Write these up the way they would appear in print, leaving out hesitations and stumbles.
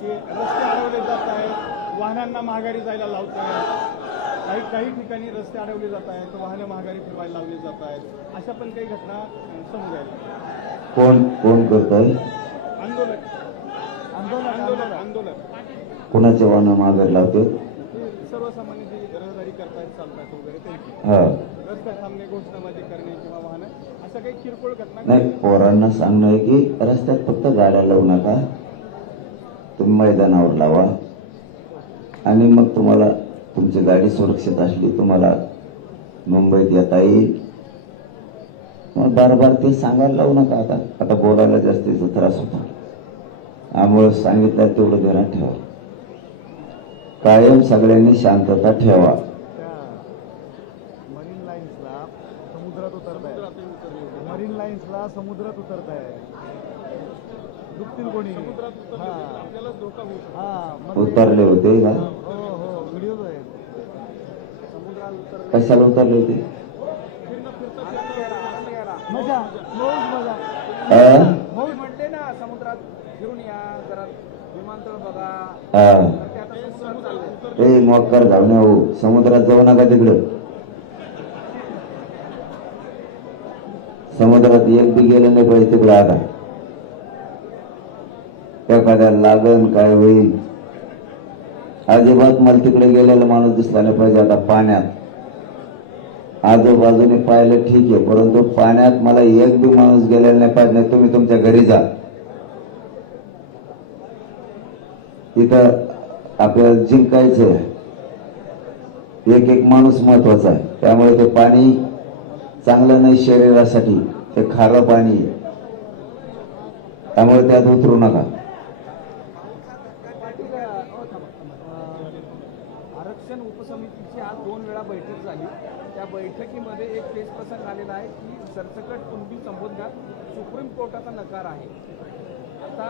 की रस्ते अडवले जात आहेत, वाहनांना महागारी जायला लावत आहेत, काही ठिकाणी रस्ते अडवले जात आहेत, वाहनं महागारी फिरवायला लावली जात आहेत, अशा पण काही घटना समोर आल्या. कोण करतोय आंदोलन आंदोलन आंदोलन आंदोलन कोणाच्या वाहनं मागे लावते? सर्वसामान्य जी रहदारी करतायत, चालतात वगैरे त्यांची हा रस्ता थांबणे, घोषणाबाजी करणे किंवा वाहनं अशा काही किरकोळ घटना. नाही, पोरांना सांगणं आहे की रस्त्यात फक्त गाड्या लावू नका, तुम्ही मैदानावर लावा आणि मग तुम्हाला तुमची गाडी सुरक्षित असली तुम्हाला मुंबईत येता येईल. मग बार ते सांगायला लावू नका. आता बोलायला जास्तीचा त्रास होता, त्यामुळे सांगितलं तेवढं ध्यानात ठेवा. कायम सगळ्यांनी शांतता ठेवा. मरीन लाईन्सला समुद्रात उतरताय, मरीन लाईन्सला समुद्रात उतरताय, डुबतील कोणी? आपल्याला धोका होऊ शकतो. हा उतरले होते का? हो व्हिडिओ आहेत. समुद्रात उतर कशाला उतरले होते? मजा मौज मजा मौज म्हणते ना, समुद्रात फिरून या, जरा विमानतळ बघा. हा तर ते आता समुद्रात चाललंय. ए मोक्कार जाऊन हो, समुद्रात जाऊ नका. तिकडं समुद्रात एक बी गेलं नाही पाहिजे तिकडं. आता एखाद्या लागण काय होईल, अजिबात मला तिकडे गेलेला माणूस दिसला नाही पाहिजे. आता पाण्यात आजूबाजूने पाहिलं ठीक आहे, परंतु पाण्यात मला एक बी माणूस गेलेला नाही पाहिजे. नाही तुम्ही तुमच्या घरी जा. तिथं आपल्याला जिंकायचं, एक माणूस महत्वाचा आहे. त्यामुळे ते पाणी चांगलं नाही शरीरासाठी, ते खारं पाणी आहे, त्यामुळे त्यात उतरू नका. आरक्षण उपसमितीची आज 2 वेळा बैठक झाली. त्या बैठकीमध्ये एक पेच प्रसंग आलेला आहे की सरसकट कुणबी संबोधनात सुप्रीम कोर्टाचा नकार आहे. आता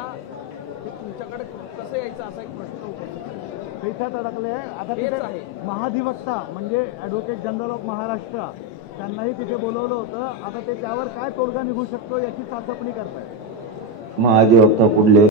ते तुमच्याकडे कसं यायचं असा एक प्रश्न उपस्थित पैशात अडकले. आता हेच तिथे आहे. महाधिवक्ता म्हणजे ॲडव्होकेट जनरल ऑफ महाराष्ट्र त्यांनाही तिथे बोलवलं होतं. आता ते त्यावर काय तोडगा निघू शकतो याची चाचपणी करतायत. महाधिवक्ता पुढले